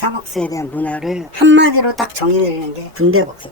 스타벅스에 대한 문화를 한마디로 딱 정의내리는 게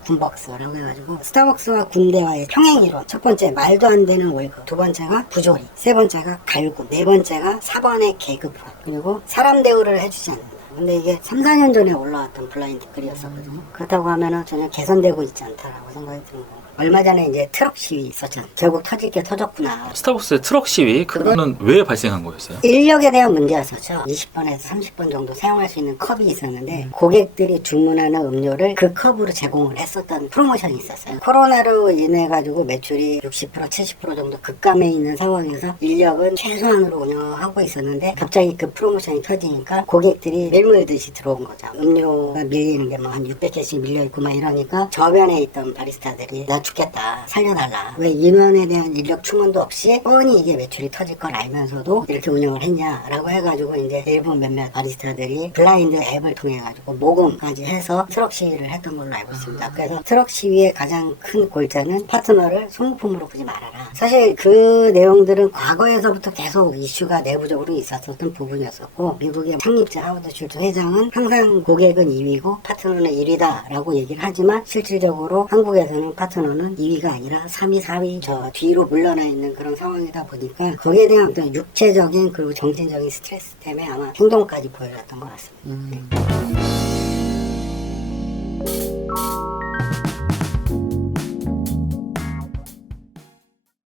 군벅스라고 해가지고 스타벅스와 군대와의 평행이론. 첫 번째 말도 안 되는 월급, 두 번째가 부조리, 세 번째가 갈굼, 네 번째가 4번의 계급화, 그리고 사람 대우를 해주지 않는다. 근데 이게 3, 4년 전에 올라왔던 블라인드 글이었었거든요. 그렇다고 하면은 전혀 개선되고 있지 않다라고 생각이 드는 거예요. 얼마 전에 이제 트럭 시위 있었잖아요. 결국 터질 게 터졌구나. 스타벅스의 트럭 시위, 그거는 왜 발생한 거였어요? 인력에 대한 문제였었죠. 20번에서 30번 정도 사용할 수 있는 컵이 있었는데 고객들이 주문하는 음료를 그 컵으로 제공을 했었던 프로모션이 있었어요. 코로나로 인해 가지고 매출이 60% 70% 정도 급감해 있는 상황에서 인력은 최소한으로 운영하고 있었는데 갑자기 그 프로모션이 터지니까 고객들이 밀물듯이 들어온 거죠. 음료가 밀리는 게 뭐 한 600개씩 밀려있고 막 이러니까 저변에 있던 바리스타들이 나 죽겠다, 살려달라, 왜 인원에 대한 인력 충원도 없이 뻔히 이게 매출이 터질 걸 알면서도 이렇게 운영을 했냐라고 해가지고 이제 일부 몇몇 바리스타들이 블라인드 앱을 통해 가지고 모금까지 해서 트럭 시위를 했던 걸로 알고 있습니다. 그래서 트럭 시위의 가장 큰 골자는 파트너를 소모품으로 보지 말아라. 사실 그 내용들은 과거에서부터 계속 이슈가 내부적으로 있었던 부분이었었고, 미국의 창립자 하워드 슐츠 회장은 항상 고객은 2위고 파트너는 1위다 라고 얘기를 하지만 실질적으로 한국에서는 파트너는 2위가 아니라 3위, 4위 저 뒤로 물러나 있는 그런 상황이다 보니까 거기에 대한 어떤 육체적인 그리고 정신적인 스트레스 때문에 아마 행동까지 보여줬던 것 같습니다.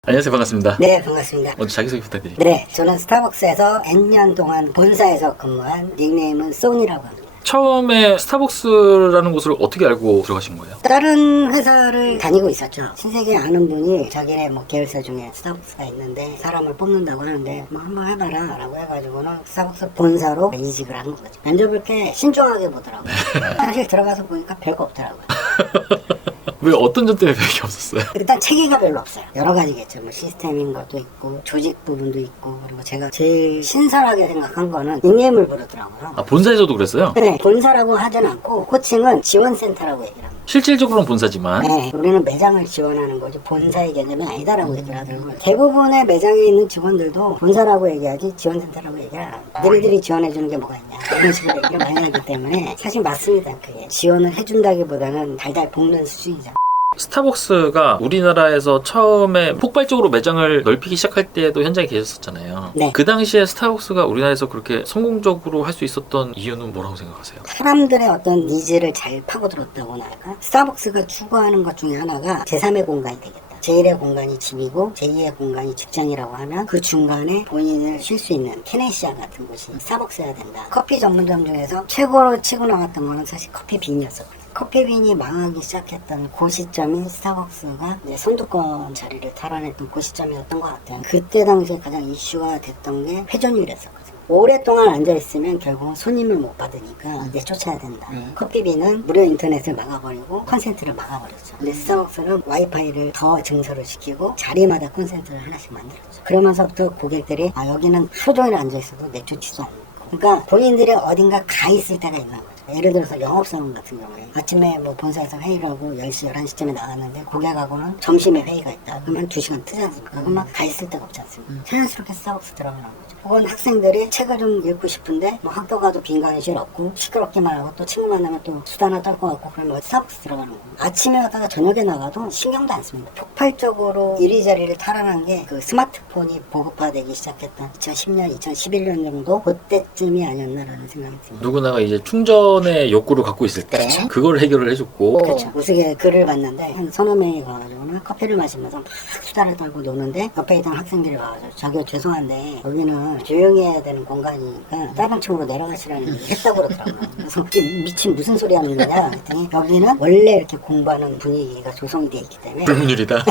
안녕하세요, 반갑습니다. 네, 반갑습니다. 먼저 자기소개 부탁드립니다. 네, 저는 스타벅스에서 N년 동안 본사에서 근무한 닉네임은 소니라고 합니다. 처음에 스타벅스라는 곳을 어떻게 알고 들어가신 거예요? 다른 회사를 다니고 있었죠. 신세계 아는 분이 자기네 뭐 계열사 중에 스타벅스가 있는데 사람을 뽑는다고 하는데 뭐 한번 해봐라 라고 해가지고는 스타벅스 본사로 이직을 한 거죠. 면접을 꽤 신중하게 보더라고요. 사실 들어가서 보니까 별거 없더라고요. 왜 어떤 점 때문에 별게 없었어요? 일단 체계가 별로 없어요. 여러 가지겠죠. 뭐 시스템인 것도 있고 조직 부분도 있고, 그리고 제가 제일 신선하게 생각한 거는 닉네임을 부르더라고요. 아, 본사에서도 그랬어요? 네, 본사라고 하진 않고 호칭은 지원센터라고 얘기를 합니다. 실질적으로는 본사지만 네, 우리는 매장을 지원하는 거지 본사의 개념이 아니다라고 얘기를 하더라고요. 대부분의 매장에 있는 직원들도 본사라고 얘기하지 지원센터라고 얘기를 안 합니다. 너희들이 지원해주는 게 뭐가 있냐 이런 식으로 얘기를 많이 하기 때문에 사실 맞습니다. 그게 지원을 해준다기보다는 달달 볶는 수준이죠. 스타벅스가 우리나라에서 처음에 폭발적으로 매장을 넓히기 시작할 때도 현장에 계셨었잖아요. 네. 그 당시에 스타벅스가 우리나라에서 그렇게 성공적으로 할 수 있었던 이유는 뭐라고 생각하세요? 사람들의 어떤 니즈를 잘 파고들었다고나 할까? 스타벅스가 추구하는 것 중에 하나가 제3의 공간이 되겠다. 제1의 공간이 집이고 제2의 공간이 직장이라고 하면 그 중간에 본인을 쉴 수 있는 케네시아 같은 곳이 스타벅스여야 된다. 커피 전문점 중에서 최고로 치고 나갔던 거는 사실 커피빈이었었거든요. 커피빈이 망하기 시작했던 그 시점이 스타벅스가 이제 선두권 자리를 탈환했던 그 시점이었던 것 같아요. 그때 당시에 가장 이슈가 됐던 게 회전율이었었거든요. 오랫동안 앉아있으면 결국은 손님을 못 받으니까 내쫓아야 된다. 커피빈은 무료 인터넷을 막아버리고 콘센트를 막아버렸죠. 근데 스타벅스는 와이파이를 더 증설을 시키고 자리마다 콘센트를 하나씩 만들었죠. 그러면서부터 고객들이 여기는 하루 종일 앉아있어도 내쫓지도 않는. 그러니까 본인들이 어딘가 가 있을 때가 있는 거죠. 예를 들어서 영업사원 같은 경우에 아침에 뭐 본사에서 회의를 하고 10시, 11시쯤에 나갔는데 고객하고는 점심에 회의가 있다. 그러면 한 2시간 뜨지 않습니까? 그럼 막 가 있을 데가 없지 않습니까? 자연스럽게 스타벅스 들어가는 거죠. 혹은 학생들이 책을 좀 읽고 싶은데 뭐 학교 가도 빈간실 없고 시끄럽기만 하고 또 친구 만나면 또 수다나 떨 것 같고 그러면 스타벅스 들어가는 거예요. 아침에 갔다가 저녁에 나가도 신경도 안 씁니다. 폭발적으로 이리저리를 탈환한 게 그 스마트폰이 보급화되기 시작했던 2010년, 2011년 정도 그때쯤이 아니었나라는 생각이 듭니다. 누구나가 이제 충전의 욕구를 갖고 있을 때 네. 그걸 해결을 해줬고 그렇죠. 우스개 글을 봤는데 한 서너 명이 가가지고는 커피를 마시면서 막 수다를 떨고 노는데 옆에 있던 학생들이 와가지고 자기가 죄송한데 여기는 조용히 해야 되는 공간이니까 다른 층으로 내려가시라는 얘기를 했다고 그러더라고요. 그래서 이게 미친 무슨 소리 하는 거냐 했더니 여기는 원래 이렇게 공부하는 분위기가 조성이 돼 있기 때문에 불문율이다.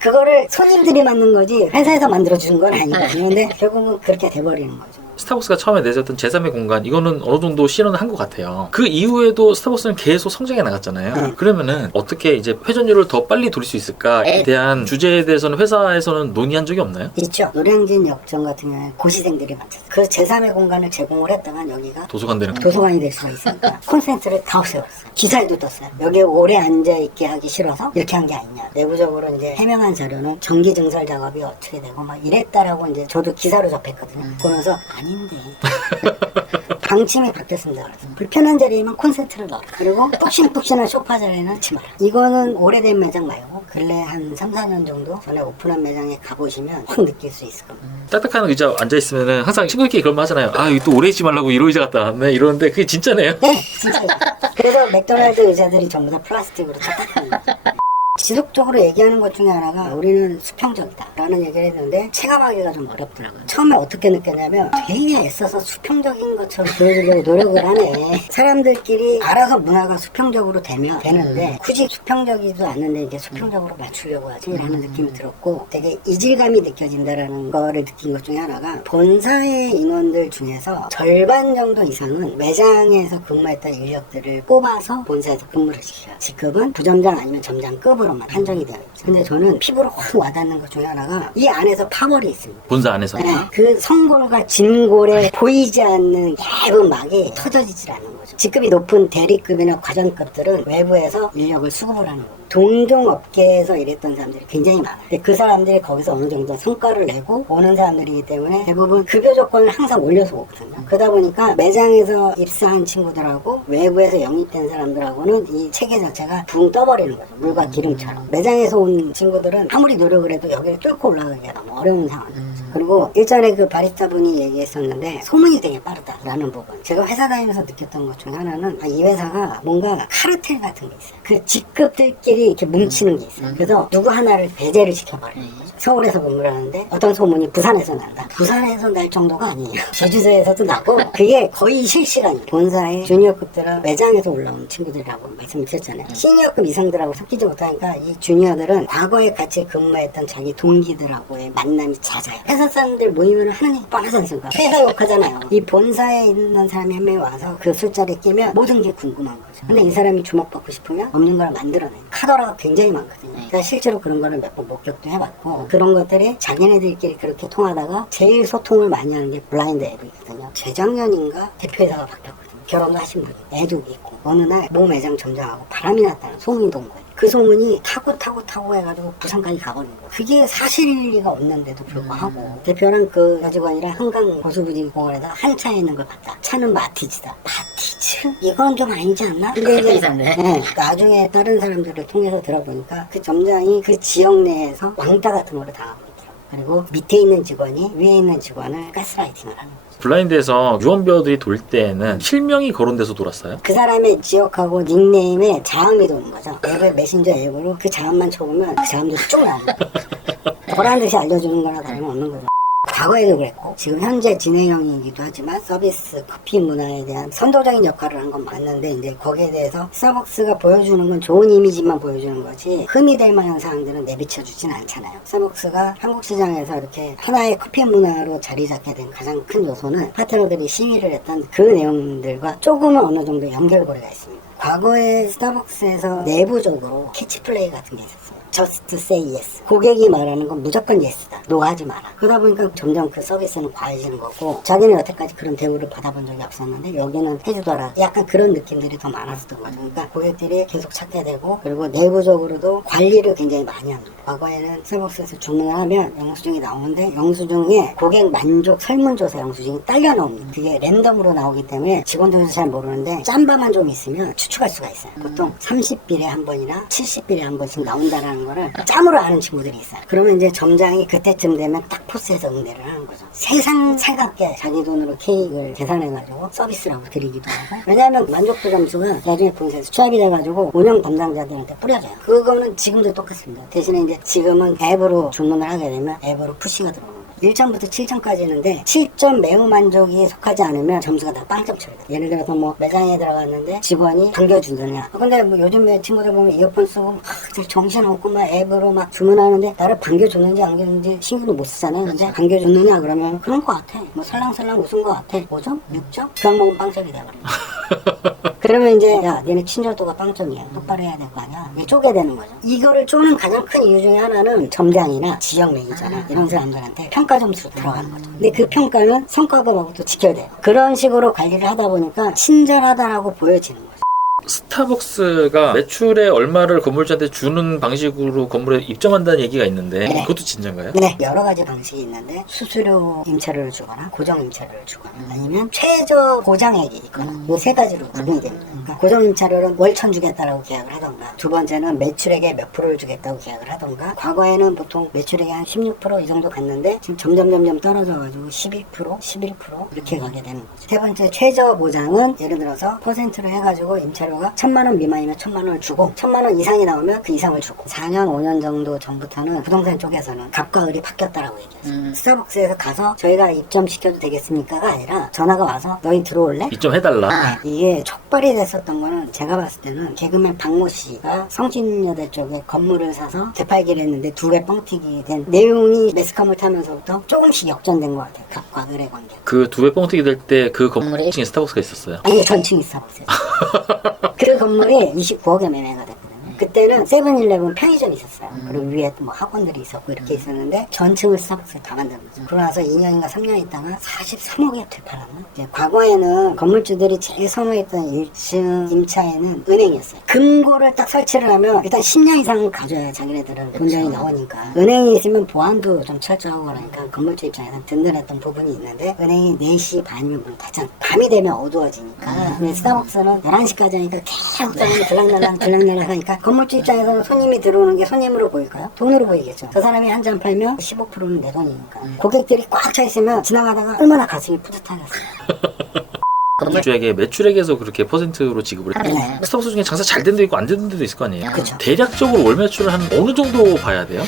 그거를 손님들이 만든 거지 회사에서 만들어주는 건 아니거든요. 근데 결국은 그렇게 돼버리는 거죠. 스타벅스가 처음에 내세웠던 제3의 공간, 이거는 어느 정도 실현을 한 것 같아요. 그 이후에도 스타벅스는 계속 성장해 나갔잖아요. 그러면은 어떻게 이제 회전율을 더 빨리 돌릴 수 있을까에 대한 주제에 대해서는 회사에서는 논의한 적이 없나요? 있죠. 노량진 역점 같은 경우에 고시생들이 많죠. 그 제3의 공간을 제공을 했다간 여기가 도서관 되는 거. 도서관이 될 수가 있으니까 콘센트를 다 없애버렸어요. 기사에도 떴어요. 여기에 오래 앉아있게 하기 싫어서 이렇게 한 게 아니냐. 내부적으로 이제 해명한 자료는 전기 증설 작업이 어떻게 되고 막 이랬다라고 이제 저도 기사로 접했거든요. 보면서 아닌데 아닌데. 방침이 바뀌었습니다. 그래서 불편한 자리에만 콘센트를 넣어라. 그리고 푹신푹신한 소파 자리에는 넣지 마라. 이거는 오래된 매장 말고 근래 한 3, 4년 정도 전에 오픈한 매장에 가보시면 확 느낄 수 있을 겁니다. 딱딱한 의자 앉아있으면 항상 친구들끼리 그런 말 하잖아요. 아, 이거 또 오래 있지 말라고 이 의자 갖다 놨네. 이러는데 그게 진짜네요. 네, 진짜요. 그래서 맥도날드 의자들이 전부 다 플라스틱으로 딱딱합니다. 지속적으로 얘기하는 것 중에 하나가 우리는 수평적이다 라는 얘기를 했는데 체감하기가 좀 어렵더라고요. 처음에 어떻게 느꼈냐면 되게 애써서 수평적인 것처럼 보여주려고 노력을 하네. 사람들끼리 알아서 문화가 수평적으로 되면 되는데 굳이 수평적이지도 않는데 이제 수평적으로 맞추려고 하지 라는 느낌이 들었고 되게 이질감이 느껴진다라는 거를 느낀 것 중에 하나가 본사의 인원들 중에서 절반 정도 이상은 매장에서 근무했던 인력들을 뽑아서 본사에서 근무를 시켜요. 직급은 부점장 아니면 점장급으로 한정이 되어 있죠. 근데 저는 피부로 확 와닿는 것 중에 하나가 이 안에서 파벌이 있습니다. 본사 안에서. 네, 그 성골과 진골에 보이지 않는 얇은 막이 터져지질 않는 거죠. 직급이 높은 대리급이나 과장급들은 외부에서 인력을 수급을 하는 겁니다. 동종 업계에서 일했던 사람들이 굉장히 많아요. 근데 그 사람들이 거기서 어느 정도 성과를 내고 오는 사람들이기 때문에 대부분 급여 조건을 항상 올려서 오거든요. 그러다 보니까 매장에서 입사한 친구들하고 외부에서 영입된 사람들하고는 이 체계 자체가 붕 떠버리는 거죠. 물과 기름처럼. 매장에서 온 친구들은 아무리 노력을 해도 여기를 뚫고 올라가기가 너무 어려운 상황이죠. 그리고 일전에 그 바리스타 분이 얘기했었는데 소문이 되게 빠르다라는 부분. 제가 회사 다니면서 느꼈던 것 중에 하나는 이 회사가 뭔가 카르텔 같은 게 있어요. 그 직급들끼리 이렇게 뭉치는 게 있어요. 그래서 누구 하나를 배제를 시켜버리는 거죠. 서울에서 근무를 하는데 어떤 소문이 부산에서 난다. 부산에서 날 정도가 아니에요. 제주도에서도 나고 그게 거의 실시간이에요. 본사의 주니어급들은 매장에서 올라온 친구들이라고 말씀을 드렸잖아요. 시니어급 이상들하고 섞이지 못하니까 이 주니어들은 과거에 같이 근무했던 자기 동기들하고의 만남이 잦아요. 회사 사람들 모이면 하는 얘기 뻔하지 않습니까? 회사 욕하잖아요. 이 본사에 있는 사람이 한 명이 와서 그 술자리에 끼면 모든 게 궁금한 거죠. 근데 이 사람이 주목받고 싶으면 없는 걸 만들어내요. 카더라가 굉장히 많거든요. 그러니까 실제로 그런 거를 몇 번 목격도 해봤고 그런 것들이 자기네들끼리 그렇게 통하다가 제일 소통을 많이 하는 게 블라인드 앱이거든요. 재작년인가 대표이사가 바뀌었거든요. 결혼도 하신 분이 애도 있고 어느 날 모 매장 점장하고 바람이 났다는 소문이 돈 거예요. 그 소문이 타고 해가지고 부산까지 가버린 거예요. 그게 사실일 리가 없는데도 불구하고 대표랑 그 여직원이랑 한강 고수부지공원에다 한 차에 있는 걸 봤다. 차는 마티즈다. 마티즈? 이건 좀 아니지 않나? 근데 이제 네, 나중에 다른 사람들을 통해서 들어보니까 그 점장이 그 지역 내에서 왕따 같은 거를 당하고 있더라고요. 그리고 밑에 있는 직원이 위에 있는 직원을 가스라이팅을 하는 거예요. 블라인드에서 유언비어들이 돌 때는 실명이 거론돼서 돌았어요? 그 사람의 지역하고 닉네임에 자음이 도는 거죠. 앱을 메신저 앱으로 그 자음만 쳐보면 그 자음들이 쭉 나와요. 보란 듯이 알려주는 거나 다름없는 거죠. 과거에도 그랬고 지금 현재 진행형이기도 하지만 서비스 커피 문화에 대한 선도적인 역할을 한 건 맞는데 이제 거기에 대해서 스타벅스가 보여주는 건 좋은 이미지만 보여주는 거지 흠이 될 만한 사항들은 내비쳐주진 않잖아요. 스타벅스가 한국 시장에서 이렇게 하나의 커피 문화로 자리 잡게 된 가장 큰 요소는 파트너들이 시위를 했던 그 내용들과 조금은 어느 정도 연결고리가 있습니다. 과거에 스타벅스에서 내부적으로 캐치플레이 같은 게 있었어요. Just say yes. 고객이 말하는 건 무조건 yes다. no 하지 마라. 그러다 보니까 점점 그 서비스는 과해지는 거고 자기는 여태까지 그런 대우를 받아본 적이 없었는데 여기는 해주더라. 약간 그런 느낌들이 더 많았었던 거죠. 그러니까 고객들이 계속 찾게 되고 그리고 내부적으로도 관리를 굉장히 많이 합니다. 과거에는 스타벅스에서 주문을 하면 영수증이 나오는데 영수증에 고객 만족 설문조사 영수증이 딸려 나옵니다. 그게 랜덤으로 나오기 때문에 직원들도 잘 모르는데 짬바만 좀 있으면 추측할 수가 있어요. 보통 30빌에 한 번이나 70빌에 한 번씩 나온다라는 거를 짬으로 아는 친구들이 있어요. 그러면 이제 점장이 그때쯤 되면 딱 포스에서 응대를 하는 거죠. 세상 차갑게 자기 돈으로 케이크를 계산해가지고 서비스라고 드리기도 하고 왜냐하면 만족도 점수가 나중에 본사에서 취합이 돼가지고 운영 담당자들한테 뿌려져요. 그거는 지금도 똑같습니다. 대신에 이제 지금은 앱으로 주문을 하게 되면 앱으로 푸시가 들어오는 거예요. 1점부터 7점까지 있는데 7점 매우 만족이 속하지 않으면 점수가 다 빵점 처리돼. 예를 들어서 뭐 매장에 들어갔는데 직원이 반겨주느냐. 근데 뭐 요즘에 친구들 보면 이어폰 쓰고 정신없고 막 앱으로 막 주문하는데 나를 반겨줬는지 안 줬는지 신경도 못 쓰잖아요. 근데 반겨줬느냐 그러면 그런 거 같아. 뭐 살랑살랑 웃은 거 같아. 5점? 6점? 그냥 먹으면 빵점이 돼버려. 그러면 이제 야 얘네 친절도가 빵점이야. 똑바로 해야 될 거 아니야. 이게 쪼개 되는 거죠. 이거를 쪼는 가장 큰 이유 중에 하나는 점장이나 지역 매니저나 이런 사람들한테 평가 점수로 들어가는 거죠. 근데 그 평가는 성과급하고 또 지켜야 돼요. 그런 식으로 관리를 하다 보니까 친절하다라고 보여지는 거죠. 스타벅스가 매출의 얼마를 건물주한테 주는 방식으로 건물에 입점한다는 얘기가 있는데 네. 그것도 진짜인가요? 네, 여러 가지 방식이 있는데 수수료 임차료를 주거나 고정 임차료를 주거나 아니면 최저 보장액이 있거나 이 세 가지로 구분이 됩니다. 그러니까 고정 임차료는 월천 주겠다라고 계약을 하던가 두 번째는 매출액의 몇 프로를 주겠다고 계약을 하던가 과거에는 보통 매출액이 한 16%이 정도 갔는데 지금 점점 떨어져가지고 12%, 11% 이렇게 가게 되는 거죠. 세 번째 최저 보장은 예를 들어서 퍼센트로 해가지고 임차료가 1,000만 원 미만이면 1,000만 원을 주고 1,000만 원 이상이 나오면 그 이상을 주고 4년, 5년 정도 전부터는 부동산 쪽에서는 갑과 을이 바뀌었다라고 얘기했어요. 스타벅스에서 가서 저희가 입점시켜도 되겠습니까가 아니라 전화가 와서 너희 들어올래? 입점해달라. 이게 촉발이 됐었던 거는 제가 봤을 때는 개그맨 박모 씨가 성신여대 쪽에 건물을 사서 되팔기를 했는데 두 배 뻥튀기 된 내용이 매스컴을 타면서부터 조금씩 역전된 것 같아요. 갑과 을의 관계. 그 두 배 뻥튀기 될 때 그 건물에 스타벅스가 있었어요. 아니 전층이 스타벅스였어요. 그 건물이 29억에 매매가 됐거든요. 그때는 세븐일레븐 편의점이 있었어요. 그리고 위에 또 뭐 학원들이 있었고 이렇게 있었는데 전층을 스타벅스에 다 만든 거죠. 그러고 나서 2년인가 3년 있다가 43억에 되팔았나? 이제 과거에는 건물주들이 제일 선호했던 1층 임차에는 은행이었어요. 금고를 딱 설치를 하면 일단 10년 이상 가져야 자기네들은 돈장이 나오니까 은행이 있으면 보안도 좀 철저하고 그러니까 건물주 입장에서는 든든했던 부분이 있는데 은행이 4시 반이면 문 닫잖아. 밤이 되면 어두워지니까 근데 스타벅스는 11시까지 하니까 계속 사람이 들락날락 하니까 건물주 입장에서는 손님이 들어오는 게 손님으로 보일까요? 돈으로 보이겠죠. 저 사람이 한 잔 팔면 15%는 내 돈이니까. 고객들이 꽉 차 있으면 지나가다가 얼마나 가슴이 뿌듯하겠어요. 건물주에게 매출액에서 그렇게 퍼센트로 지급을 해요. 네. 스타벅스 중에 장사 잘 된 데도 있고 안 되는 데도 있을 거 아니에요. 그쵸. 대략적으로 월 매출을 한 어느 정도 봐야 돼요?